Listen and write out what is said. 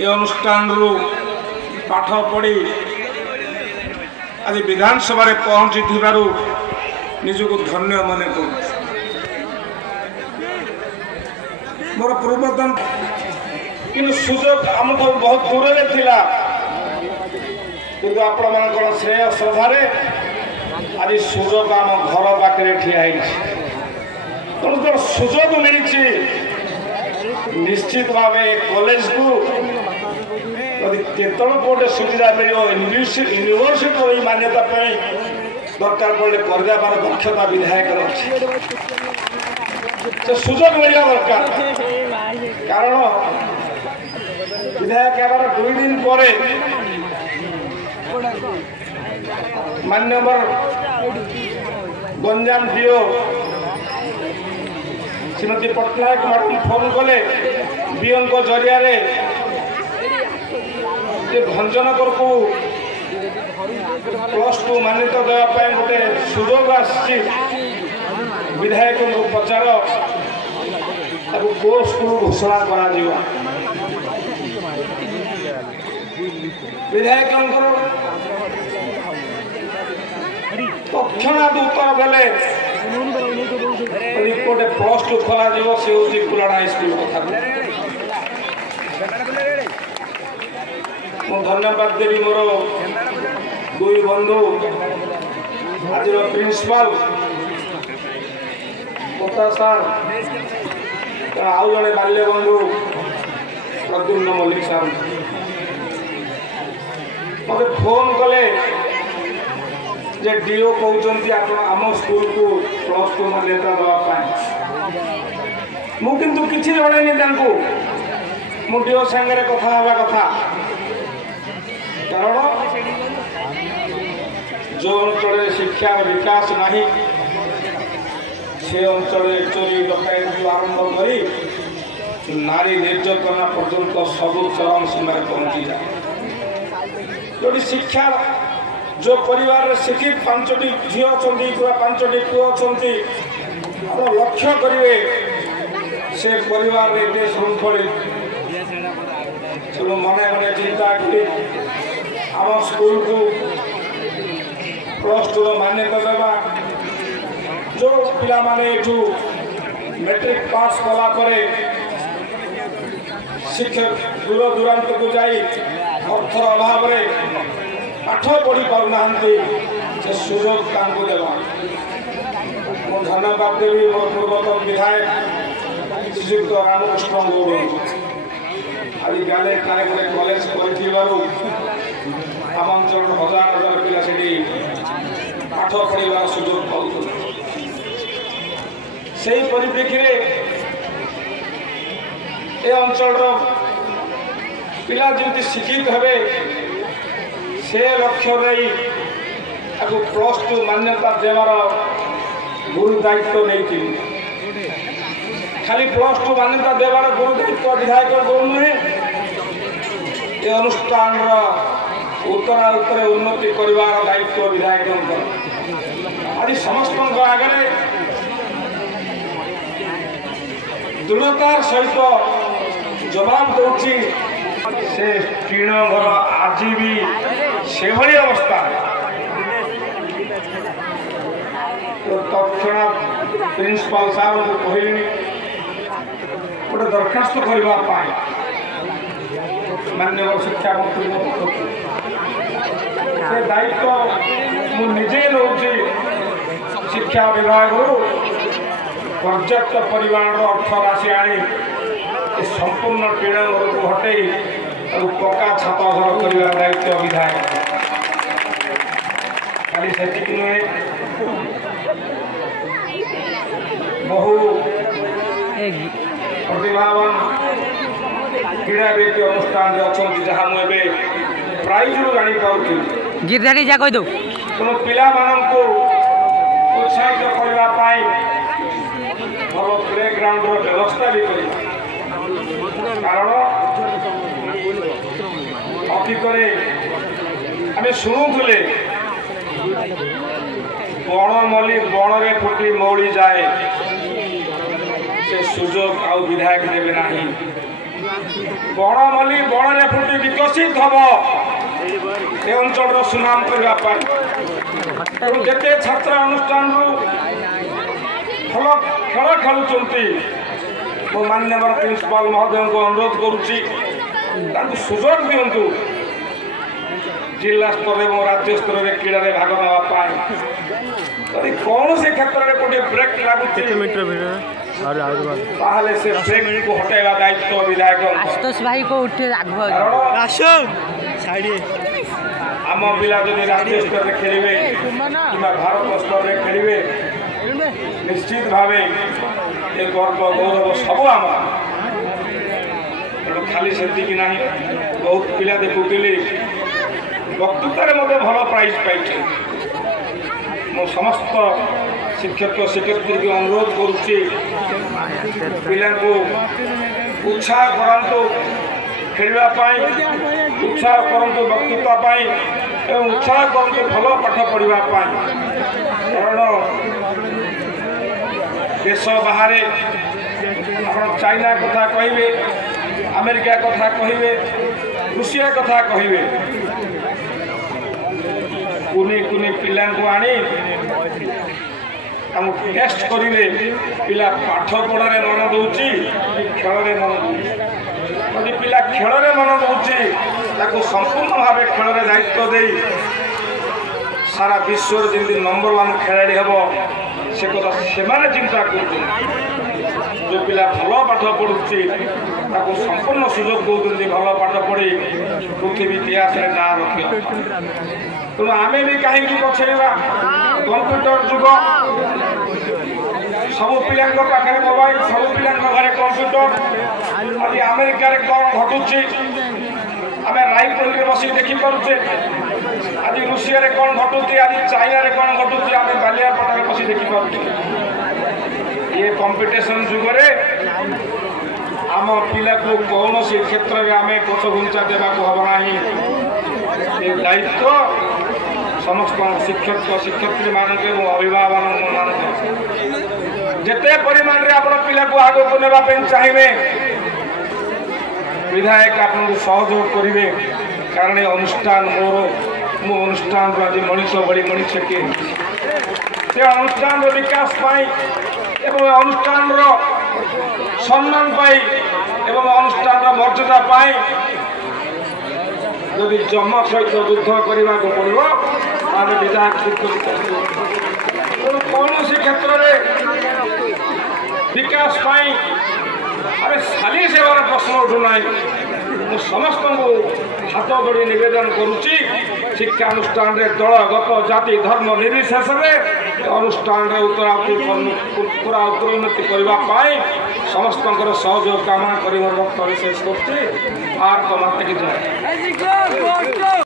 ए अनुष्ठान पाठ पढ़ी आज विधानसभा पहुंची निजक धन्य मन कर मोर पूर्वतन कि सुजोग आम बहुत दूर में थिला किंतु आपण मान श्रेय श्रद्धार आज सुजोग आम घर पाखे ठिया तेणु सुजोग मिली निश्चित भाव कॉलेज को गोटे सुविधा मिल यूनिवर्सिटी मान्यता दरकार पड़े कर दक्षता विधायक अच्छे सुजोग मिलना दरकार कारण विधायक हमार 2 दिन पर मान्यवर Ganjam DO Shrimati Pattnaik madam phone कले बीओ जरिया भंजनगर को +2 मान्यता देवाई गोटे सुजोग आसी विधायक को पचार को स्कूल घोषणा कर विधायक तत्णात उत्तर देले गोटे +2 खोल से हूँ कुलाड़ा हाईस्कल कथा धन्यवाद देवी मोर 2 बंधु आज प्रिंसिपाल कोता सार आउ जड़े बाल्य बंधु प्रद्युम्न मल्लिक सार मत फोन कले जे डीओ कहते आम स्कूल को +2 मान्यता देवाई मुझे किसी जन मु डीओ सांगे कथा हवा कथा कारण जो अंचल शिक्षा विकास नहीं से अंचल चोरी डकैती आरंभ कर नारी निर्यातना पर्यंत सबू चरम सीमा पहुंची जाए जो शिक्षा जो परिवार शिक्षित 5टी झी अच्छा 5टी पुओ अच्छा लक्ष्य करेंगे से परिवार एत श्रृंखलित मन मन चिंता कर आम स्कूल को +2 मान्यता देवा जो पिला माने मैट्रिक पास कला शिक्षक दूर दूरांत को जाई अर्थर अभाव पाठ पढ़ी पारना से सुजोग देवा धन्यवाद देवी मोर पूर्वतन विधायक श्रीयुक्त रामकृष्ण गौड़ आज गाले गोटे कॉलेज कर आम अंचल 1000 पिला से पाठ पढ़ार सुजोग पाऊ से परिप्रेक्षी ए अंचल पिला जमी शिक्षित हे से लक्ष्य नहीं +2 मान्यता देवार गुरु दायित्व नहीं खाली +2 मान्यता देवार गुरु दायित्व विधायक गुरु नुहे ए अनुष्ठान उत्तराउत्तर उन्नति कर दायित्व विधायक आज समस्त आगे दृढ़तार सहित जवाब दूची से टीण घर आज भी से भाई अवस्था तो तत्ण प्रिंसिपाल साहब को कहली गोटे दरखास्त करने माननीय शिक्षा मंत्री से दायित्व मुझे नौची शिक्षा विभाग पर्याप्त परिमाण अर्थ राशि आनी संपूर्ण टीण घर को हटई पक्का छापा घर कर दायित्व विधायक खाली से नुहे बहु प्रतिभावान क्रीड़ाविद अनुष्ठान अच्छा जहाँ मुझे प्राइज जानी पाऊँ गिरधारी जा कह दो तेणु पिला उत्साहित करने भल प्ले ग्राउंड व्यवस्था भी कर कारण अतीत आम शुणुले बणमल्ली बण में फुटी मौली जाए से सुजोग आउ विधायक देवे ना ବଣମଲ୍ଲି ବଣରେ ଫୁଟି ବିକଶିତ ହେବ ଏ ଅଞ୍ଚଳର ସୁନାମ କରିବା ପାଇଁ ଯେତେ ଛାତ୍ର ଅନୁଷ୍ଠାନରୁ ଭଲ ଖେଳ ଖେଳୁଛନ୍ତି ମୁଁ ମାନ୍ୟବର ପ୍ରିନ୍ସିପାଲ ମହୋଦୟଙ୍କୁ ଅନୁରୋଧ କରୁଛି ତାଙ୍କୁ ସୁଯୋଗ ଦିଅନ୍ତୁ ଜିଲ୍ଲା ସ୍ତରରେ ଏବଂ ରାଜ୍ୟ ସ୍ତରରେ କ୍ରୀଡ଼ାରେ ଭାଗ ନେବା ପାଇଁ ଯଦି କୌଣସି କ୍ଷେତ୍ରରେ ଗୋଟିଏ ବ୍ରେକ୍ ଲାଗୁଛି ତାହେଲେ ସେ ବ୍ରେକ୍କୁ ହଟାଇବା ଦାୟିତ୍ୱ ବିଧାୟକ ଆମ ପିଲା ଯଦି ରାଜ୍ୟ ସ୍ତରରେ ଖେଳିବେ କିମ୍ବା ଭାରତ ସ୍ତରରେ ଖେଳିବେ ନିଶ୍ଚିତ ଭାବେ ଏ ଗର୍ବ ଗୌରବ ସବୁ ଆମର ତେଣୁ ଖାଲି ସେତିକି ନାହିଁ ବହୁତ ପିଲା ଦେଖୁଥିଲି ବକ୍ତୃତାରେ ମଧ୍ୟ ଭଲ ପ୍ରାଇଜ୍ ପାଇଛନ୍ତି ମୁଁ ସମସ୍ତ ଶିକ୍ଷକ ଶିକ୍ଷୟିତ୍ରୀଙ୍କୁ ଅନୁରୋଧ କରୁଛି ପିଲାଙ୍କୁ ଉତ୍ସାହ କରାନ୍ତୁ ଖେଳିବା ପାଇଁ ଉତ୍ସାହ କରନ୍ତୁ ବକ୍ତୃତା ପାଇଁ ଏବଂ ଉତ୍ସାହ କରନ୍ତୁ ଭଲ ପାଠ ପଢ଼ିବା ପାଇଁ କାରଣ ଦେଶ ବାହାରେ ଆପଣ ଚାଇନା କଥା କହିବେ ଆମେରିକା କଥା କହିବେ ରୁଷିଆ କଥା କହିବେ କୁନି କୁନି ପିଲାଙ୍କୁ ଆଣି ତାଙ୍କୁ ଟେଷ୍ଟ କରିଲେ ପିଲା ପାଠ ପଢ଼ାରେ ମନ ଦେଉଛି କି ଖେଳରେ ମନ ଦେଉଛି ଯଦି ପିଲା ଖେଳରେ ମନ ଦେଉଛି ତାକୁ ସମ୍ପୂର୍ଣ୍ଣ ଭାବେ ଖେଳରେ ଦାୟିତ୍ୱ ଦେଇ ସାରା ବିଶ୍ୱରେ ଯେମିତି ନମ୍ବର 1 ଖେଳାଳି ହେବ ସେ କଥା ସେମାନେ ଚିନ୍ତା କରୁଛନ୍ତି ଯେଉଁ ପିଲା ଭଲ ପାଠ ପଢ଼ୁଛି ତାକୁ ସମ୍ପୂର୍ଣ୍ଣ ସୁଯୋଗ ଦେଉଛନ୍ତି ଭଲ ପାଠ ପଢ଼ି ପୃଥିବୀ ଇତିହାସରେ ନାଁ ରଖିବା ତେଣୁ ଆମେ ବି କାହିଁକି ପଛେଇବା କମ୍ପ୍ୟୁଟର ଯୁଗ ସବୁ ପିଲାଙ୍କ ପାଖରେ ମୋବାଇଲ ସବୁ ପିଲାଙ୍କ ଘରେ କମ୍ପ୍ୟୁଟର ଆଜି ଆମେରିକାରେ କ'ଣ ଘଟୁଛି ଆମେ ରାଇପୁରରେ ବସି ଦେଖିପାରୁଛେ ଆଜି ରୁଷିଆରେ କ'ଣ ଘଟୁଛି ଆଜି ଚାଇନାରେ କ'ଣ ଘଟୁଛି ଆମେ ବାଲିଆପଟାରେ ବସି ଦେଖିପାରୁଛେ ଏ କମ୍ପିଟିସନ ଯୁଗରେ ଆମ ପିଲାକୁ କୌଣସି କ୍ଷେତ୍ରରେ ଆମେ ପଛଘୁଞ୍ଚା ଦେବାକୁ ହେବ ନାହିଁ ଏ ଦାୟିତ୍ୱ ସମସ୍ତ ଶିକ୍ଷକ ଶିକ୍ଷୟିତ୍ରୀମାନଙ୍କ ଏବଂ ଅଭିଭାବକମାନଙ୍କ ଯେତେ ପରିମାଣରେ ଆପଣ ପିଲାକୁ ଆଗକୁ ନେବା ପାଇଁ ଚାହିଁବେ ବିଧାୟକ ଆପଣଙ୍କୁ ସହଯୋଗ କରିବେ କାରଣ ଏ ଅନୁଷ୍ଠାନ ମୋ ଅନୁଷ୍ଠାନରୁ ଆଜି ମଣିଷ ଭଳି ମଣିଷଟିଏ ସେ ଅନୁଷ୍ଠାନର ବିକାଶ ପାଇଁ ଏବଂ ଅନୁଷ୍ଠାନର ସମ୍ମାନ ପାଇଁ ଏବଂ ଅନୁଷ୍ଠାନର ମର୍ଯ୍ୟାଦା ପାଇଁ ଯଦି ଜମ ସହିତ ଯୁଦ୍ଧ କରିବାକୁ ପଡ଼ିବ ତାହେଲେ ବିଧାୟକ ତେଣୁ କୌଣସି କ୍ଷେତ୍ରରେ ବିକାଶ ପାଇଁ ଆମେ ସାଲିସ ହେବାର ପ୍ରଶ୍ନ ଉଠୁନାହିଁ ମୁଁ ସମସ୍ତଙ୍କୁ ହାତ ଯୋଡ଼ି ନିବେଦନ କରୁଛି ଶିକ୍ଷାନୁଷ୍ଠାନରେ ଦଳଗତ ଜାତି ଧର୍ମ ନିର୍ବିଶେଷରେ ଅନୁଷ୍ଠାନରେ ପୁରା ଉନ୍ନତି କରିବା ପାଇଁ ସମସ୍ତଙ୍କର ସହଯୋଗ କାମନା କରି ମୋର ବକ୍ତବ୍ୟ ଶେଷ କରୁଛି ଭାରତ ମାତା କି ଜୟ।